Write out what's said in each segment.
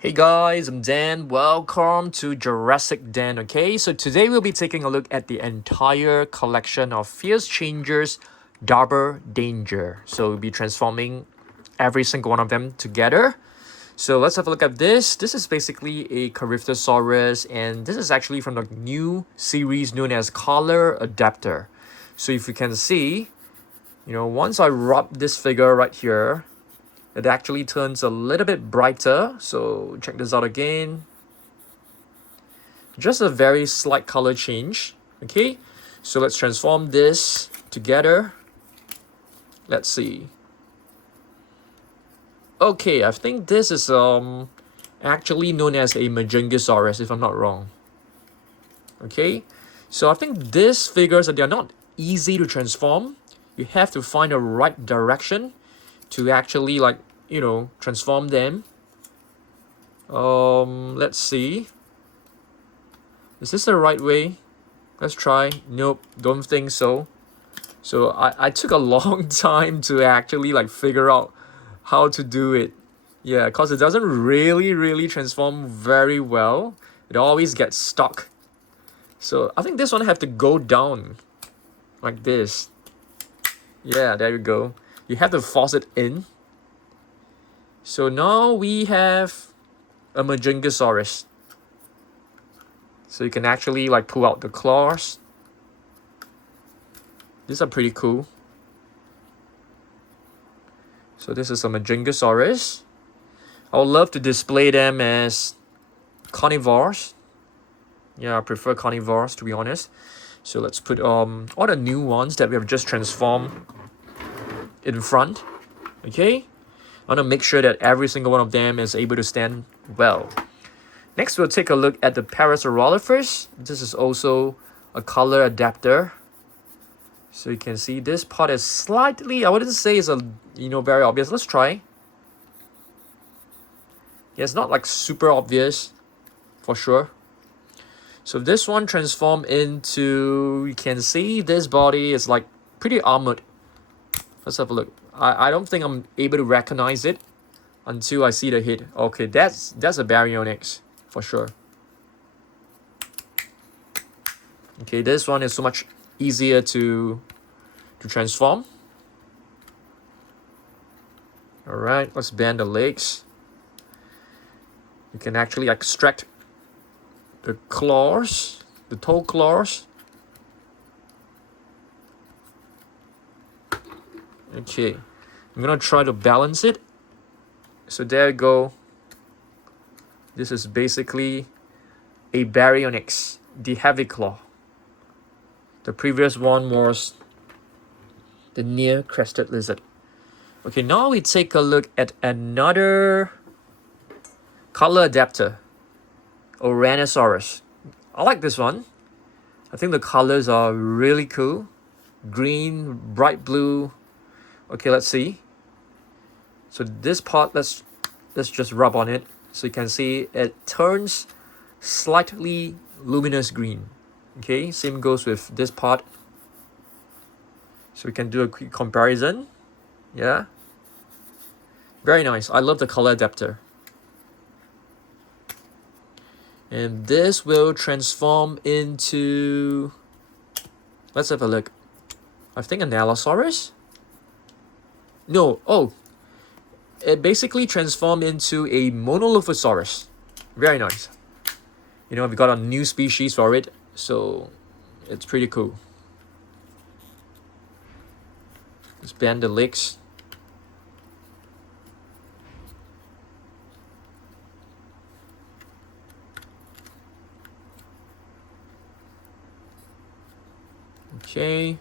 Hey guys, I'm Dan. Welcome to Jurassic Dan. Okay, so today we'll be taking a look at the entire collection of Fierce Changers Dabber Danger. So we'll be transforming every single one of them together. So let's have a look at this. This is basically a Corythosaurus, and this is actually from the new series known as Color Adapter. So if you can see, once I rub this figure right here, it actually turns a little bit brighter. So check this out again. Just a very slight color change. Okay, so let's transform this together. Let's see. Okay, I think this is actually known as a Majungasaurus, if I'm not wrong. Okay, so I think these figures they're not easy to transform. You have to find the right direction to actually transform them. Let's see. Is this the right way? Let's try. Nope, don't think so. So I took a long time to actually figure out how to do it. Yeah, because it doesn't really transform very well. It always gets stuck. So I think this one have to go down like this. Yeah, there you go. You have to force it in. So now we have a Majungasaurus. So you can actually pull out the claws. These are pretty cool. So this is a Majungasaurus. I would love to display them as carnivores. Yeah, I prefer carnivores to be honest. So let's put all the new ones that we have just transformed in front. Okay. I want to make sure that every single one of them is able to stand well. Next, we'll take a look at the Parasaurolophus. This is also a color adapter. So you can see this part is slightly, I wouldn't say it's very obvious. Let's try. Yeah, it's not super obvious for sure. So this one transformed into, you can see this body is pretty armored. Let's have a look. I don't think I'm able to recognize it until I see the head. Okay, that's a Baryonyx for sure. Okay, this one is so much easier to transform. Alright, let's bend the legs. You can actually extract the claws, the toe claws. Okay, I'm gonna try to balance it. So there you go. This is basically a Baryonyx, the heavy claw. The previous one was the near crested lizard. Okay, now we take a look at another color adapter, Ouranosaurus. I like this one. I think the colors are really cool. Green, bright blue. Okay, let's see. So this part, let's just rub on it. So you can see it turns slightly luminous green. Okay, same goes with this part. So we can do a quick comparison. Yeah. Very nice. I love the color adapter. And this will transform into, let's have a look. I think an Allosaurus? No, it basically transformed into a Monolophosaurus. Very nice. We got a new species for it, so it's pretty cool. Let's bend the legs. Okay.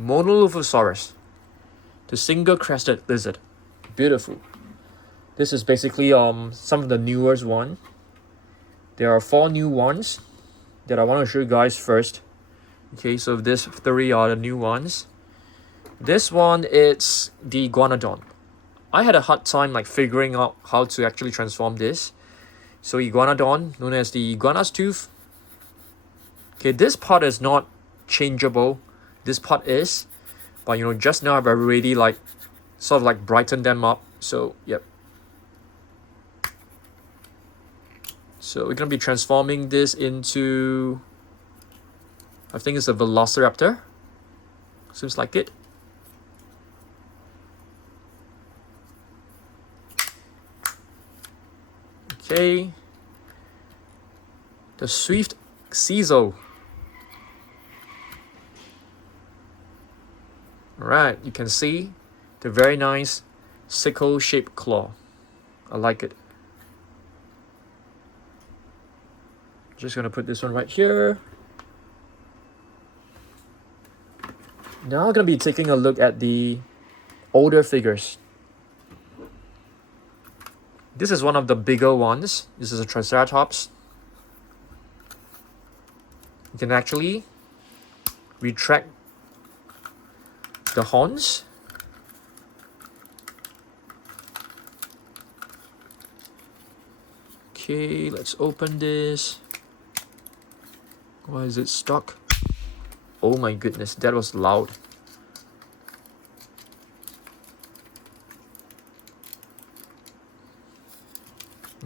Monolophosaurus, the single-crested lizard. Beautiful. This is basically some of the newest one. There are 4 new ones that I want to show you guys first. Okay, so these 3 are the new ones. This one is the Iguanodon. I had a hard time figuring out how to actually transform this. So Iguanodon, known as the iguana's tooth. Okay, this part is not changeable. This part is. But you know, just now I've already like sort of like brightened them up. So yep. So we're gonna be transforming this into, I think it's a Velociraptor. Seems like it. Okay. The Swift Caesar. Alright, you can see the very nice sickle-shaped claw. I like it. Just gonna put this one right here. Now I'm gonna be taking a look at the older figures. This is one of the bigger ones. This is a Triceratops. You can actually retract the horns. Okay, let's open this. Why is it stuck? Oh my goodness, that was loud.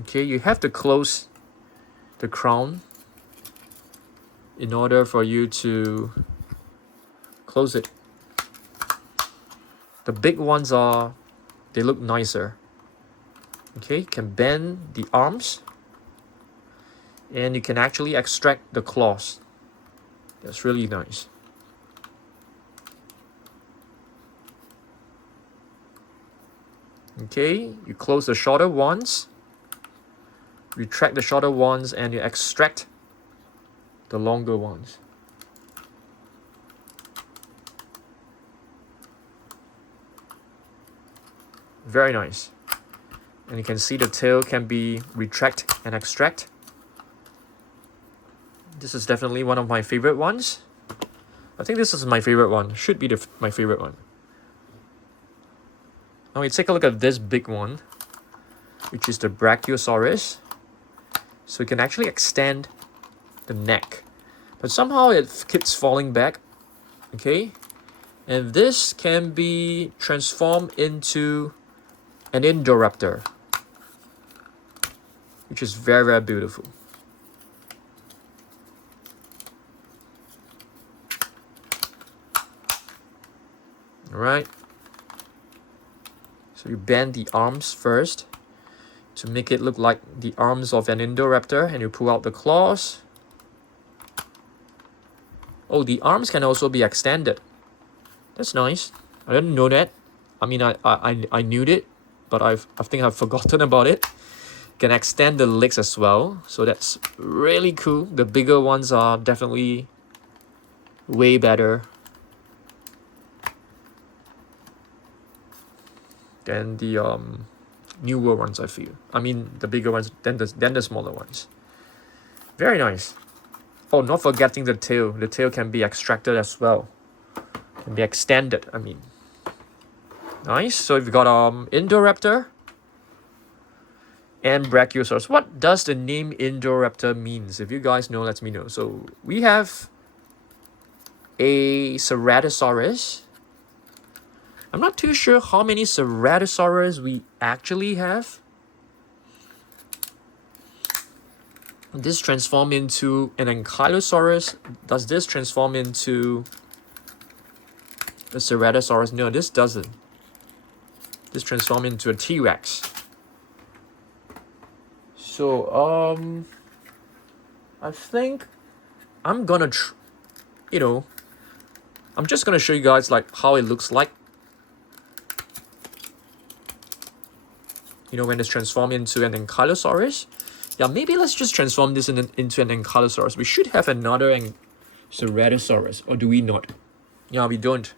Okay, you have to close the crown in order for you to close it. The big ones they look nicer. Okay, you can bend the arms and you can actually extract the claws. That's really nice. Okay, you close the shorter ones, retract the shorter ones, and you extract the longer ones. Very nice. And you can see the tail can be retract and extract. This is definitely one of my favorite ones. I think this is my favorite one. Should be my favorite one. Now we take a look at this big one, which is the Brachiosaurus. So you can actually extend the neck, but somehow it keeps falling back. Okay, and this can be transformed into an Indoraptor, which is very, very beautiful. All right. So you bend the arms first to make it look like the arms of an Indoraptor, and you pull out the claws. Oh, the arms can also be extended. That's nice. I didn't know that. I mean, I knew it, but I think I've forgotten about it. You can extend the legs as well, so that's really cool. The bigger ones are definitely way better than the newer ones, I feel. I mean, the bigger ones than the smaller ones. Very nice. Oh, not forgetting the tail. The tail can be extracted as well. Can be extended, I mean. Nice. So we've got Indoraptor and Brachiosaurus. What does the name Indoraptor means? If you guys know, let me know. So we have a Ceratosaurus. I'm not too sure how many Ceratosaurus we actually have. This transform into an Ankylosaurus. Does this transform into a Ceratosaurus? No, this doesn't. This transform into a T-Rex. So I think I'm gonna I'm just gonna show you guys like how it looks like, you know, when it's transformed into an Ankylosaurus. Yeah, maybe let's just transform this into an Ankylosaurus. We should have another Ceratosaurus, or do we not? Yeah, we don't.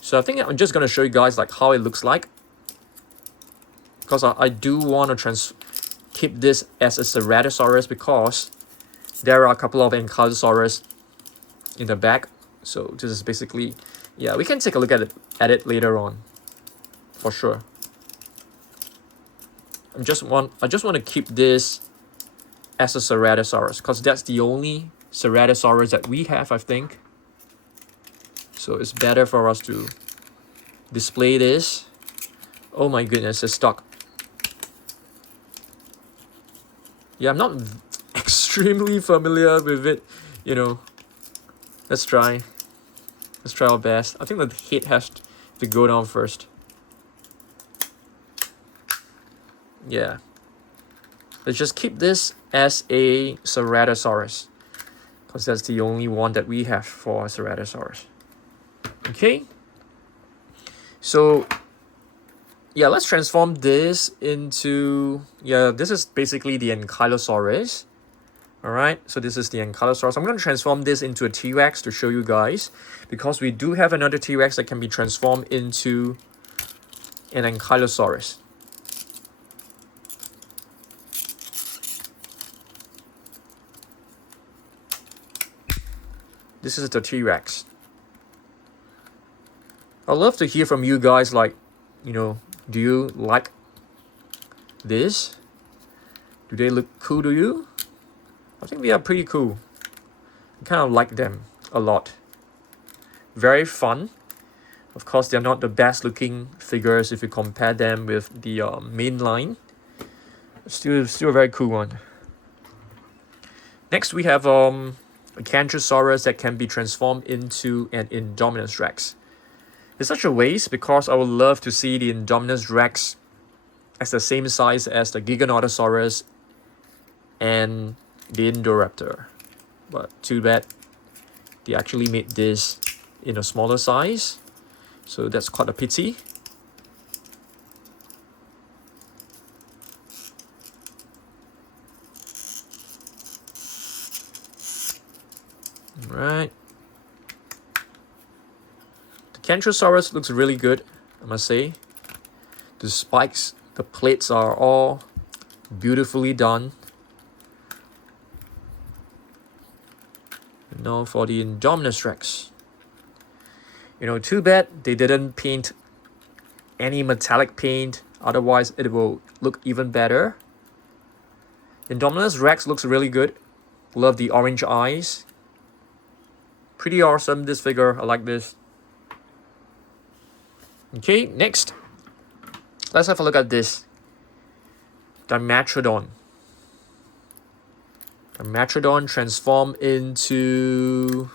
So I think I'm just gonna show you guys like how it looks like, because I do want to keep this as a Ceratosaurus because there are a couple of Ankylosaurus in the back. So this is basically, yeah, we can take a look at it later on, for sure. I just want to keep this as a Ceratosaurus because that's the only Ceratosaurus that we have, I think. So it's better for us to display this. Oh my goodness, it's stuck. Yeah, I'm not extremely familiar with it, you know. Let's try our best. I think the head has to go down first. Yeah. Let's just keep this as a Ceratosaurus, because that's the only one that we have for Ceratosaurus. Okay. So, yeah, let's transform this into... Yeah, this is basically the Ankylosaurus. Alright, so this is the Ankylosaurus. I'm going to transform this into a T-Rex to show you guys, because we do have another T-Rex that can be transformed into an Ankylosaurus. This is the T-Rex. I'd love to hear from you guys, like, you know, do you like this? Do they look cool to you? I think they are pretty cool. I kind of like them a lot. Very fun. Of course, they're not the best looking figures if you compare them with the main line. Still a very cool one. Next, we have a Kentrosaurus that can be transformed into an Indominus Rex. It's such a waste, because I would love to see the Indominus Rex as the same size as the Giganotosaurus and the Indoraptor. But too bad they actually made this in a smaller size, so that's quite a pity. Right. The Kentrosaurus looks really good, I must say. The spikes, the plates are all beautifully done. And now for the Indominus Rex. You know, too bad they didn't paint any metallic paint, otherwise it will look even better. Indominus Rex looks really good. Love the orange eyes. Pretty awesome, this figure. I like this. Okay, next. Let's have a look at this. Dimetrodon. Dimetrodon transformed into...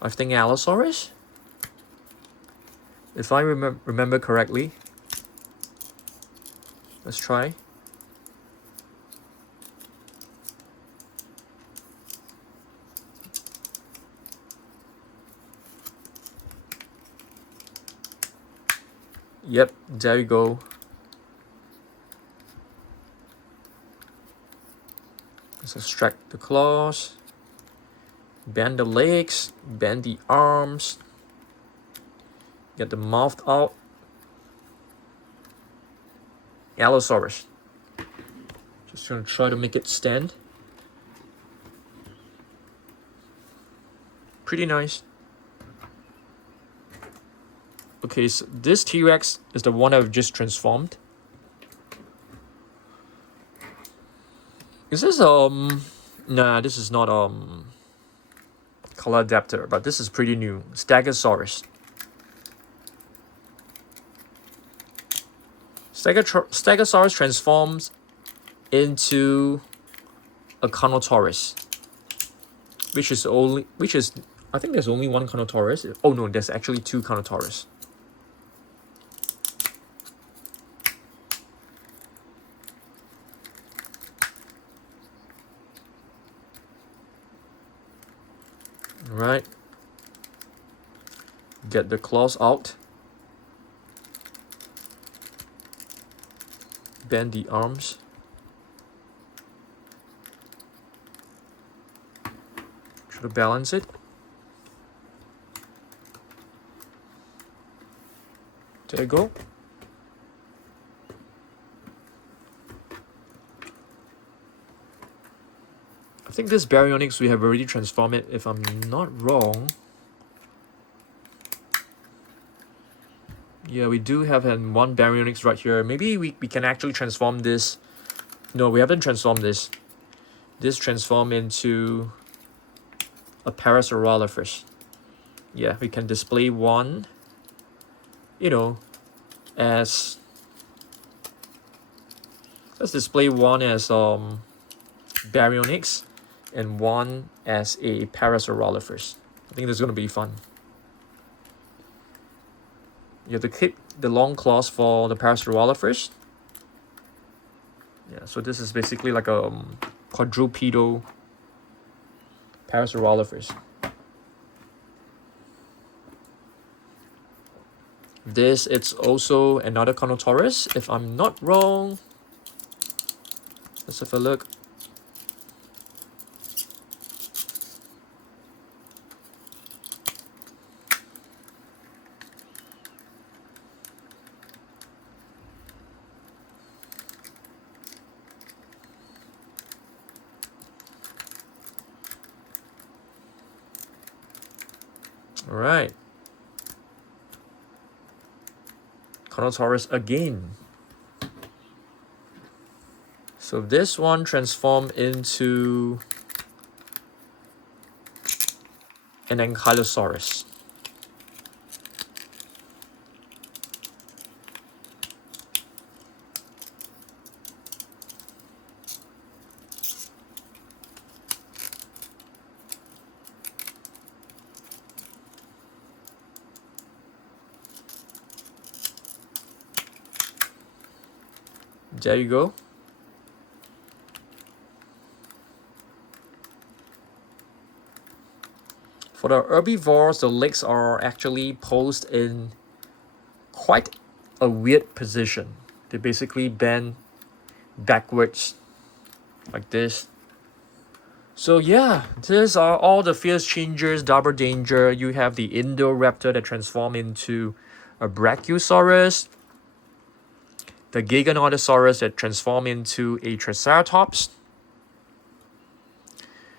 I think Allosaurus? If I remember correctly. Let's try. Yep, there you go. Let's extract the claws. Bend the legs. Bend the arms. Get the mouth out. Allosaurus. Just gonna try to make it stand. Pretty nice. Okay, so this T-Rex is the one I've just transformed. Is this nah, this is not color adapter, but this is pretty new. Stegosaurus. Stegosaurus transforms into a Carnotaurus, which is I think there's only one Carnotaurus. Oh no, there's actually two Carnotaurus. Right. Get the claws out. Bend the arms. Try to balance it. There you go. I think this Baryonyx, we have already transformed it, if I'm not wrong. Yeah, we do have one Baryonyx right here. Maybe we can actually transform this. No, we haven't transformed this. This transform into a Parasaurolophus. Yeah, we can display one, you know, as, let's display one as Baryonyx and one as a Parasaurolophus. I think this is going to be fun. You have to keep the long claws for the Parasaurolophus. Yeah, so this is basically like a quadrupedal Parasaurolophus. This, it's also another Carnotaurus, if I'm not wrong. Let's have a look. All right. Carnotaurus again. So this one transformed into an Ankylosaurus. There you go. For the herbivores, the legs are actually posed in quite a weird position. They basically bend backwards like this. So yeah, these are all the fierce changers, double danger. You have the Indoraptor that transform into a Brachiosaurus. The Giganotosaurus that transform into a Triceratops.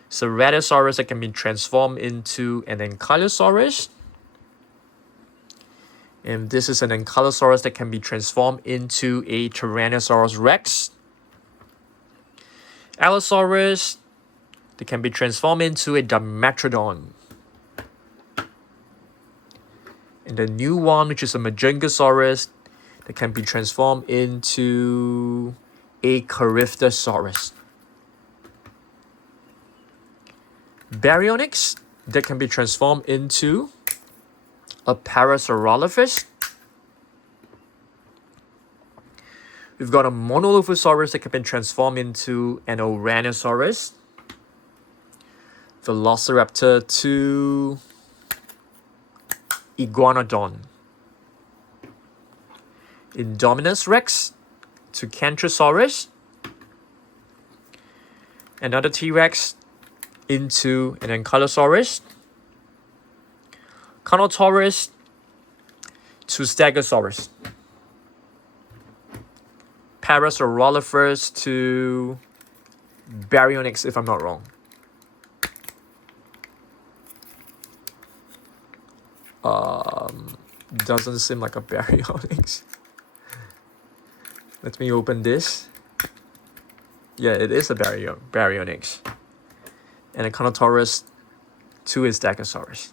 Ceratosaurus that can be transformed into an Ankylosaurus. And this is an Ankylosaurus that can be transformed into a Tyrannosaurus Rex. Allosaurus that can be transformed into a Dimetrodon. And the new one, which is a Majungasaurus, that can be transformed into a Corythosaurus. Baryonyx that can be transformed into a Parasaurolophus. We've got a Monolophosaurus that can be transformed into an Ouranosaurus. Velociraptor to Iguanodon. Indominus Rex to Kentrosaurus. Another T-Rex into an Ankylosaurus. Carnotaurus to Stegosaurus. Parasaurolophus to Baryonyx, if I'm not wrong. Doesn't seem like a Baryonyx. Let me open this. Yeah, it is a Baryonyx. And a Carnotaurus to his Stegosaurus.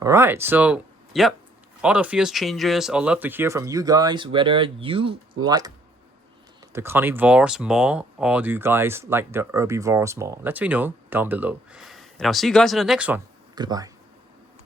Alright, so, yep. All the fierce changes. I'd love to hear from you guys whether you like the carnivores more or do you guys like the herbivores more. Let me know down below. And I'll see you guys in the next one. Goodbye.